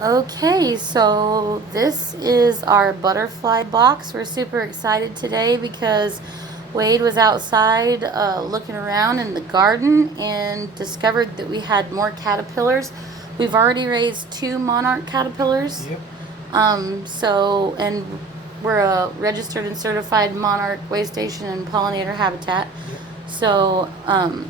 Okay, so this is our butterfly box. We're super excited today because Wade was outside looking around in the garden and discovered that we had more caterpillars. We've already raised 2 monarch caterpillars. Yep. And we're a registered and certified monarch way station and pollinator habitat. Yep. So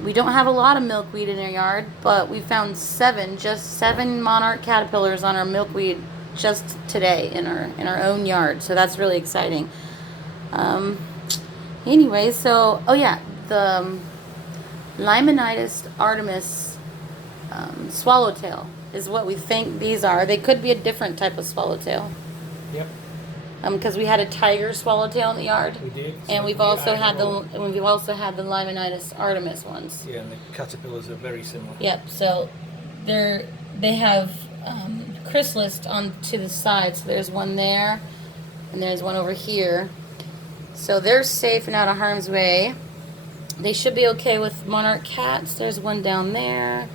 we don't have a lot of milkweed in our yard, but we found just seven monarch caterpillars on our milkweed just today in our own yard. So that's really exciting. Um, anyway, so oh yeah, the Limonitis artemis swallowtail is what we think these are. They could be a different type of swallowtail. Yep. Because we had a tiger swallowtail in the yard. We did. And we've also had the Limonitis artemis ones. Yeah, and the caterpillars are very similar. Yep. So they have chrysalis on to the side. So there's one there, and there's one over here. So they're safe and out of harm's way. They should be okay with monarch cats. There's one down there.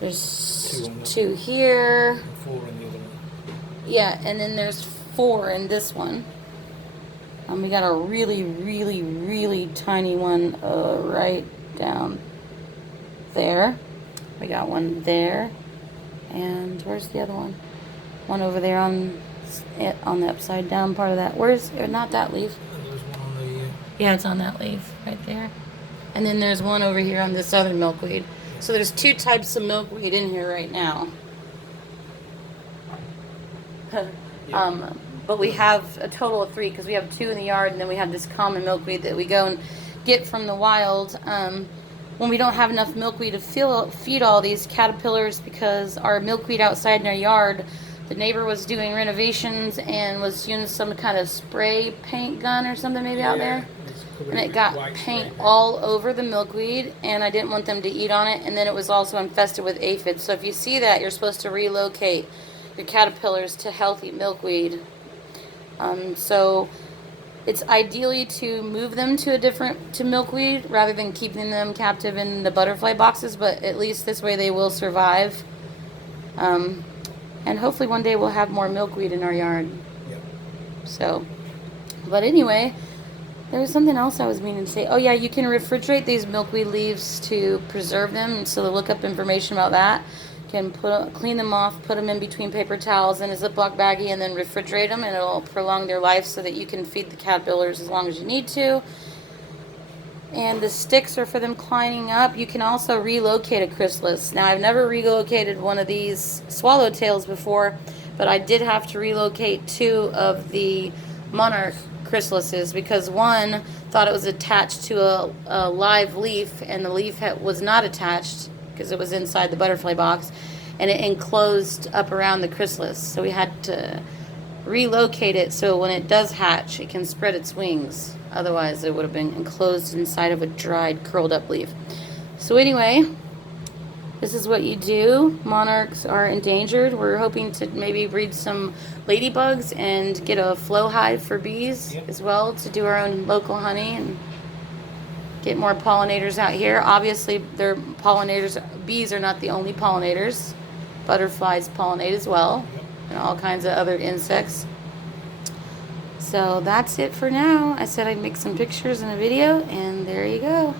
There's two here. And 4 in the other one. Yeah, and then there's 4 in this one. We got a really, really, really tiny one right down there. We got one there. And where's the other one? One over there on the upside down part of that. Not that leaf. And there's one on the... Yeah, it's on that leaf right there. And then there's one over here on this other milkweed. So there's 2 types of milkweed in here right now. But we have a total of 3 because we have 2 in the yard, and then we have this common milkweed that we go and get from the wild when we don't have enough milkweed to feed all these caterpillars, because our milkweed outside in our yard, the neighbor was doing renovations and was using some kind of spray paint gun or something maybe out there, and it got paint all over the milkweed, and I didn't want them to eat on it, and then it was also infested with aphids. So if you see that, you're supposed to relocate your caterpillars to healthy milkweed. So it's ideally to move them to milkweed rather than keeping them captive in the butterfly boxes, but at least this way they will survive. And hopefully one day we'll have more milkweed in our yard. Yep. So, but anyway, there was something else I was meaning to say. Oh yeah, you can refrigerate these milkweed leaves to preserve them. So to look up information about that. Can clean them off, put them in between paper towels in a Ziploc baggie, and then refrigerate them, and it'll prolong their life so that you can feed the caterpillars as long as you need to. And the sticks are for them climbing up. You can also relocate a chrysalis. Now, I've never relocated one of these swallowtails before, but I did have to relocate 2 of the monarch chrysalises because one thought it was attached to a live leaf, and the leaf was not attached because it was inside the butterfly box, and it enclosed up around the chrysalis. So we had to relocate it so when it does hatch, it can spread its wings. Otherwise, it would have been enclosed inside of a dried, curled up leaf. So anyway, this is what you do. Monarchs are endangered. We're hoping to maybe breed some ladybugs and get a flow hive for bees as well to do our own local honey and get more pollinators out here. Obviously, they're pollinators. Bees are not the only pollinators. Butterflies pollinate as well, and all kinds of other insects. So that's it for now. I said I'd make some pictures and a video, and there you go.